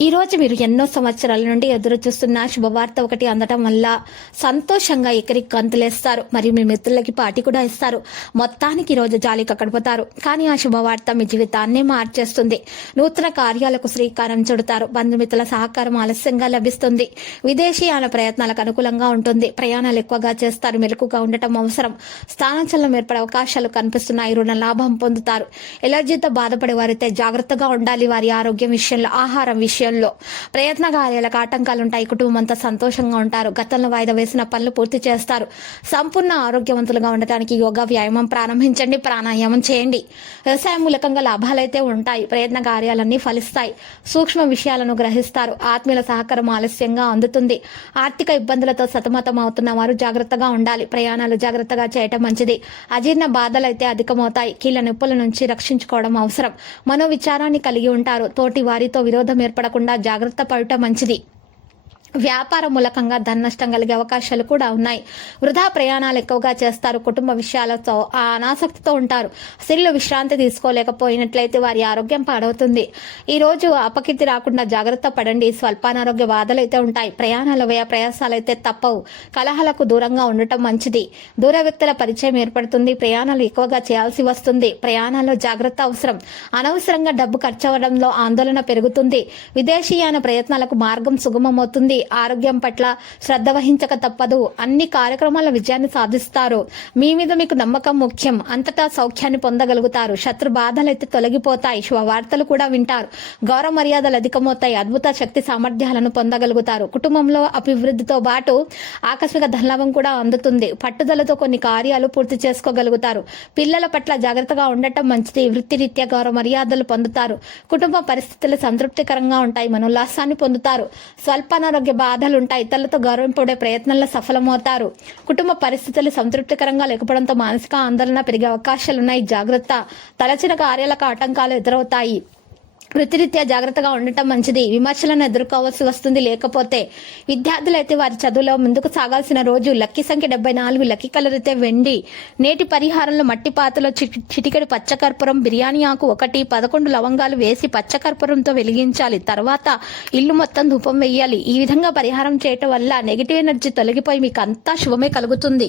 ఈ రోజు మీరు ఎన్నో సంవత్సరాల నుండి ఎదురు చూస్తున్న శుభవార్త ఒకటి అందటం వల్ల సంతోషంగా ఎక్కడికి కంతులేస్తారు. మరియు మీ మిత్రులకి పార్టీ కూడా ఇస్తారు. మొత్తానికి ఈ రోజు జాలి కక్కడిపోతారు కానీ ఆ శుభవార్త మీ జీవితాన్నే మార్చేస్తుంది. నూతన కార్యాలకు శ్రీకారం చుడతారు. బంధుమిత్రుల సహకారం ఆలస్యంగా లభిస్తుంది. విదేశీయాన ప్రయత్నాలకు అనుకూలంగా ఉంటుంది. ప్రయాణాలు ఎక్కువగా చేస్తారు. మెలకుగా ఉండటం అవసరం. స్థానచలనం ఏర్పడే అవకాశాలు కనిపిస్తున్నాయి. రుణ లాభం పొందుతారు. ఎలర్జీతో బాధపడే వారైతే జాగ్రత్తగా ఉండాలి. వారి ఆరోగ్యం విషయంలో ఆహారం విషయం విషయంలో. ప్రయత్న కార్యాలకు ఆటంకాలు ఉంటాయి కుటుంబం సంతోషంగా ఉంటారు. గతంలో వాయిదా వేసిన పనులు పూర్తి చేస్తారు. సంపూర్ణ ఆరోగ్యవంతులుగా ఉండటానికి యోగా వ్యాయామం ప్రారంభించండి. ప్రాణాయామం చేయండి. వ్యవసాయం మూలకంగా లాభాలైతే ఉంటాయి. ప్రయత్న కార్యాలన్నీ ఫలిస్తాయి. సూక్ష్మ విషయాలను గ్రహిస్తారు. ఆత్మీయుల సహకారం ఆలస్యంగా అందుతుంది. ఆర్థిక ఇబ్బందులతో సతమతం అవుతున్న వారు జాగ్రత్తగా ఉండాలి. ప్రయాణాలు జాగ్రత్తగా చేయటం మంచిది. అజీర్ణ బాధలు అయితే అధికమవుతాయి. కీళ్ళ నొప్పుల నుంచి రక్షించుకోవడం అవసరం. మనోవిచారాన్ని కలిగి ఉంటారు. తోటి వారితో విరోధం ఏర్పడకుండా జాగ్రత్త పడటం మంచిది. వ్యాపార మూలకంగా ధన నష్టం కలిగే అవకాశాలు కూడా ఉన్నాయి. వృధా ప్రయాణాలు ఎక్కువగా చేస్తారు. కుటుంబ విషయాలతో ఆ అనాసక్తితో ఉంటారు. స్త్రీలు విశ్రాంతి తీసుకోలేకపోయినట్లయితే వారి ఆరోగ్యం పాడవుతుంది. ఈ రోజు అపకీర్తి రాకుండా జాగ్రత్త పడండి. స్వల్పానారోగ్య బాధలు అయితే ఉంటాయి. ప్రయాణాల వ్యయ ప్రయాసాలు అయితే తప్పవు. కలహాలకు దూరంగా ఉండటం మంచిది. దూర వ్యక్తుల పరిచయం ఏర్పడుతుంది. ప్రయాణాలు ఎక్కువగా చేయాల్సి వస్తుంది. ప్రయాణాల్లో జాగ్రత్త అవసరం. అనవసరంగా డబ్బు ఖర్చు అవ్వడంలో ఆందోళన పెరుగుతుంది. విదేశీయాన ప్రయత్నాలకు మార్గం సుగమమవుతుంది. ఆరోగ్యం పట్ల శ్రద్ధ వహించక తప్పదు. అన్ని కార్యక్రమాల విజయాన్ని సాధిస్తారు. మీ మీద మీకు నమ్మకం ముఖ్యం. అంతటా సౌఖ్యాన్ని పొందగలుగుతారు. శత్రు బాధలు అయితే తొలగిపోతాయి. శుభవార్తలు కూడా వింటారు. గౌరవ మర్యాదలు అధికమవుతాయి. అద్భుత శక్తి సామర్థ్యాలను పొందగలుగుతారు. కుటుంబంలో అభివృద్ధితో పాటు ఆకస్మిక ధనలాభం కూడా అందుతుంది. పట్టుదలతో కొన్ని కార్యాలు పూర్తి చేసుకోగలుగుతారు. పిల్లల పట్ల జాగ్రత్తగా ఉండటం మంచిది. వృత్తిరీత్యా గౌరవ మర్యాదలు పొందుతారు. కుటుంబ పరిస్థితులు సంతృప్తికరంగా ఉంటాయి. మనోల్లాసాన్ని పొందుతారు. స్వల్ప అనారోగ్య బాధలుంటాయి. ఇతరులతో గౌరవింపడే ప్రయత్నంలో సఫలమవుతారు. కుటుంబ పరిస్థితులు సంతృప్తికరంగా లేకపోవడంతో మానసిక ఆందోళన పెరిగే అవకాశాలున్నాయి. జాగ్రత్త. తలచిన కార్యాలకు ఆటంకాలు ఎదురవుతాయి. వృత్తిరీత్యా జాగ్రత్తగా ఉండటం మంచిది. విమర్శలను ఎదుర్కోవాల్సి వస్తుంది. లేకపోతే విద్యార్థులైతే వారి చదువులో ముందుకు సాగాల్సిన రోజు లక్కీ సంఖ్య డెబ్బై నాలుగు లక్కీ కలర్ అయితే వెండి. నేటి పరిహారంలో మట్టి పాతలో చిటికెడు పచ్చకర్పూరం బిర్యానీ ఆకు ఒకటి పదకొండు లవంగాలు వేసి పచ్చకర్పూరంతో వెలిగించాలి. తర్వాత ఇల్లు మొత్తం ధూపం వేయాలి ఈ విధంగా పరిహారం చేయటం వల్ల నెగిటివ్ ఎనర్జీ తొలగిపోయి మీకు అంతా శుభమే కలుగుతుంది.